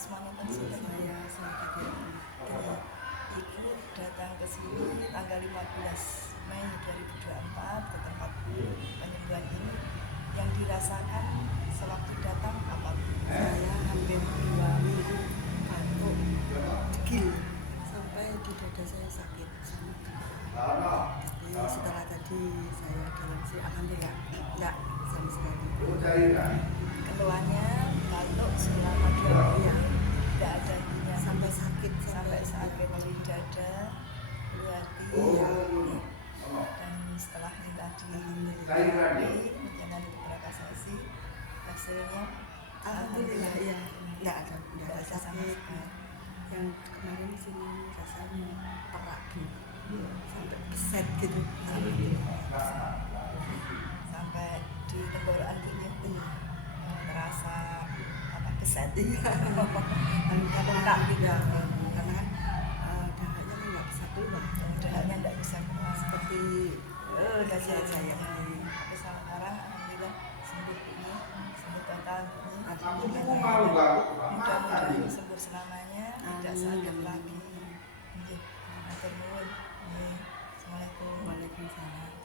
asmanya kan saya sahabat Ibu datang ke sini tanggal 15 Mei 2024 ke tempat penyembuhan ini. Yang dirasakan sewaktu datang apa? Saya hampir 2 minggu batuk, degil, sampai di dada saya sakit sama. Tapi setelah tadi saya galaksi, alhamdulillah enggak sama sekali. Keluhannya batuk selama 2 minggu, tidak ada ininya sampai sakit, sampai di dada, di hati, dan setelah ini tadi menjalani beberapa sesi, hasilnya alhamdulillah ya enggak ada sakit. Yang kemarin sini rasanya perak gitu, sampai beset gitu, sampai di tenggorokan gini terasa apa beset kadang-kadang beda karena kan dahaknya nggak bisa keluar, dahaknya nggak bisa keluar seperti kasihan saya. tapi sekarang alhamdulillah sembuh total ini. Mudah-mudahan sembuh selamanya, tidak sakit lagi. Assalamualaikum. Waalaikumsalam.